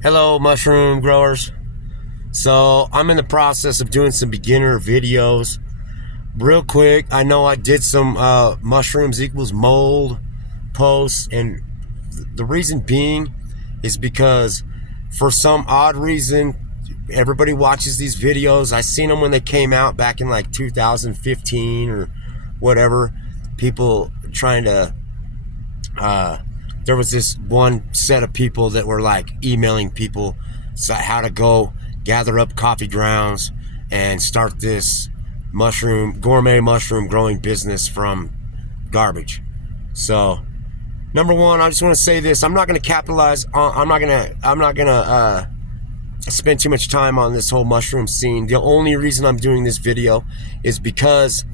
Hello, mushroom growers. So I'm in the process of doing some beginner videos. Real quick, I know I did some mushrooms equals mold posts, and the reason being is because for some odd reason, everybody watches these videos. I seen them when they came out back in like 2015 or whatever. People trying to there was this one set of people that were like emailing people how to go gather up coffee grounds and start this gourmet mushroom growing business from garbage. So number one, I just want to say this: I'm not going to capitalize on, I'm not gonna spend too much time on this whole mushroom scene. The only reason I'm doing this video is because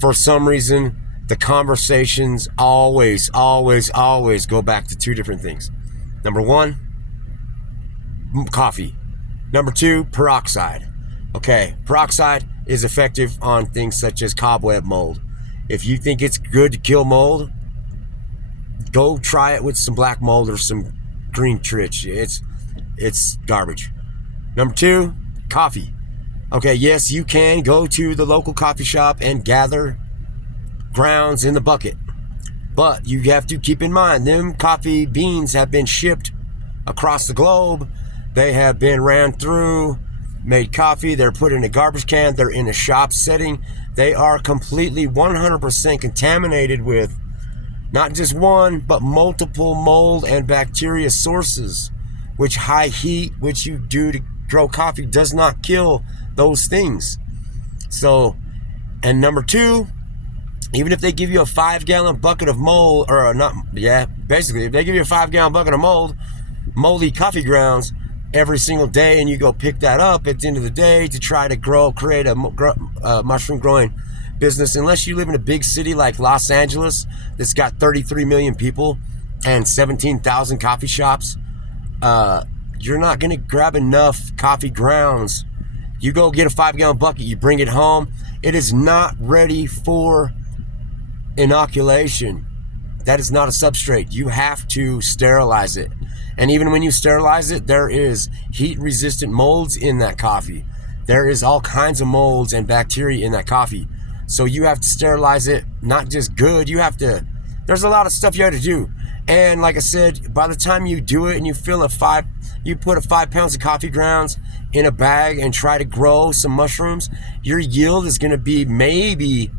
for some reason the conversations always go back to two different things. Number one, coffee. Number two, peroxide. Okay, peroxide is effective on things such as cobweb mold. If you think it's good to kill mold, go try it with some black mold or some green trich. It's garbage. Number two, coffee. Okay, yes, you can go to the local coffee shop and gather grounds in the bucket, but you have to keep in mind them coffee beans have been shipped across the globe. They have been ran through, made coffee, they're put in a garbage can, they're in a shop setting, they are completely 100% contaminated with not just one but multiple mold and bacteria sources, which high heat, which you do to grow coffee, does not kill those things. So, and number two, even if they give you a 5-gallon bucket of mold, or not, yeah, basically, if they give you a 5-gallon bucket of moldy coffee grounds every single day, and you go pick that up at the end of the day to try to create a mushroom growing business, unless you live in a big city like Los Angeles that's got 33 million people and 17,000 coffee shops, you're not going to grab enough coffee grounds. You go get a 5-gallon bucket, you bring it home, it is not ready for inoculation. That is not a substrate. You have to sterilize it. And even when you sterilize it, there is heat resistant molds in that coffee. There is all kinds of molds and bacteria in that coffee. So you have to sterilize it, not just good. There's a lot of stuff you have to do. And like I said, by the time you do it and you put 5 pounds of coffee grounds in a bag and try to grow some mushrooms, your yield is going to be maybe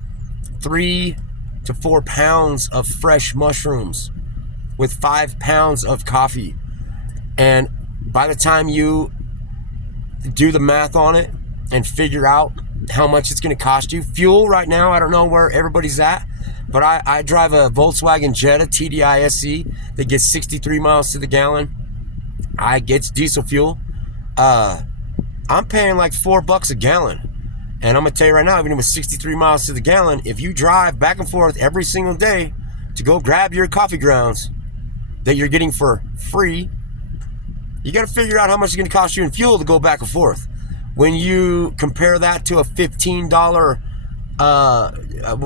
3 to 4 pounds of fresh mushrooms with 5 pounds of coffee. And by the time you do the math on it and figure out how much it's going to cost you, fuel right now, I don't know where everybody's at, but I drive a Volkswagen Jetta TDI SE that gets 63 miles to the gallon. I get diesel fuel. I'm paying like $4 a gallon. And I'm going to tell you right now, even with 63 miles to the gallon, if you drive back and forth every single day to go grab your coffee grounds that you're getting for free, you got to figure out how much it's going to cost you in fuel to go back and forth. When you compare that to a $15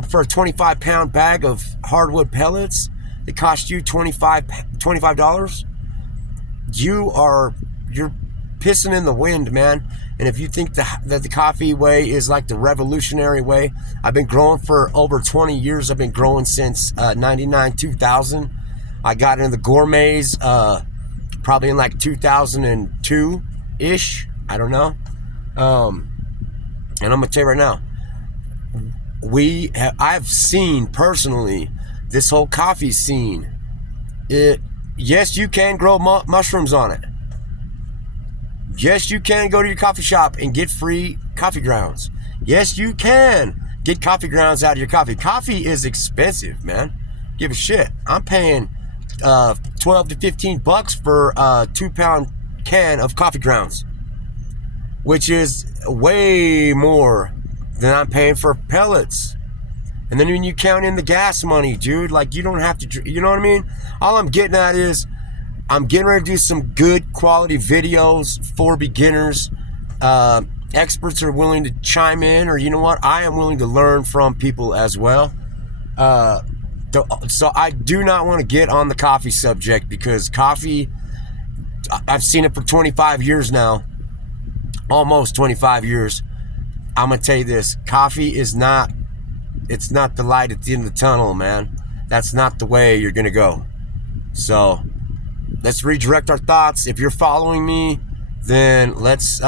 for a 25-pound bag of hardwood pellets that cost you $25, you're pissing in the wind, man. And if you think that the coffee way is like the revolutionary way, I've been growing for over 20 years. I've been growing since 99, 2000. I got into the gourmets probably in like 2002-ish. I don't know. And I'm going to tell you right now, I've seen personally this whole coffee scene. Yes, you can grow mushrooms on it. Yes, you can go to your coffee shop and get free coffee grounds. Yes, you can get coffee grounds out of your coffee. Coffee is expensive, man. Give a shit. I'm paying $12 to $15 for a 2-pound can of coffee grounds, which is way more than I'm paying for pellets. And then when you count in the gas money, dude, like you don't have to, you know what I mean? All I'm getting at is I'm getting ready to do some good quality videos for beginners. Experts are willing to chime in, or you know what? I am willing to learn from people as well. So I do not want to get on the coffee subject because coffee I've seen it for 25 years now, almost 25 years. I'm gonna tell you this: coffee is not. It's not the light at the end of the tunnel, man. That's not the way you're gonna go. So let's redirect our thoughts. If you're following me, then let's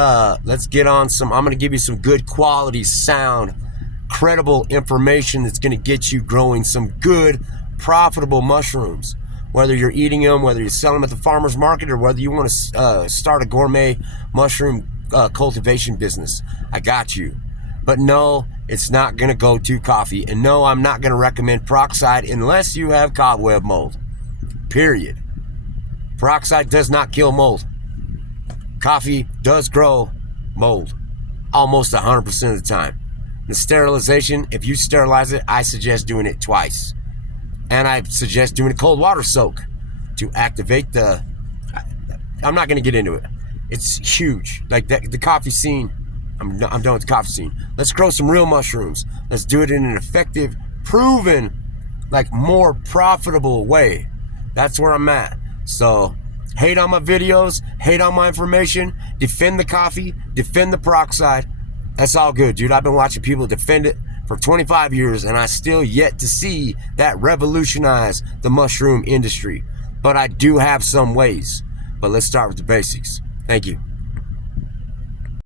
get on some. I'm gonna give you some good quality, sound, credible information that's gonna get you growing some good, profitable mushrooms. Whether you're eating them, whether you're selling them at the farmer's market, or whether you want to start a gourmet mushroom cultivation business, I got you. But no, it's not going to go to coffee. And no, I'm not going to recommend peroxide unless you have cobweb mold. Period. Peroxide does not kill mold. Coffee does grow mold almost 100% of the time. The sterilization, if you sterilize it, I suggest doing it twice. And I suggest doing a cold water soak to activate the... I'm not going to get into it. It's huge. Like the coffee scene, I'm done with the coffee scene. Let's grow some real mushrooms. Let's do it in an effective, proven, like more profitable way. That's where I'm at. So hate on my videos, hate on my information, defend the coffee, defend the peroxide. That's all good, dude. I've been watching people defend it for 25 years, and I still yet to see that revolutionize the mushroom industry. But I do have some ways. But let's start with the basics. Thank you.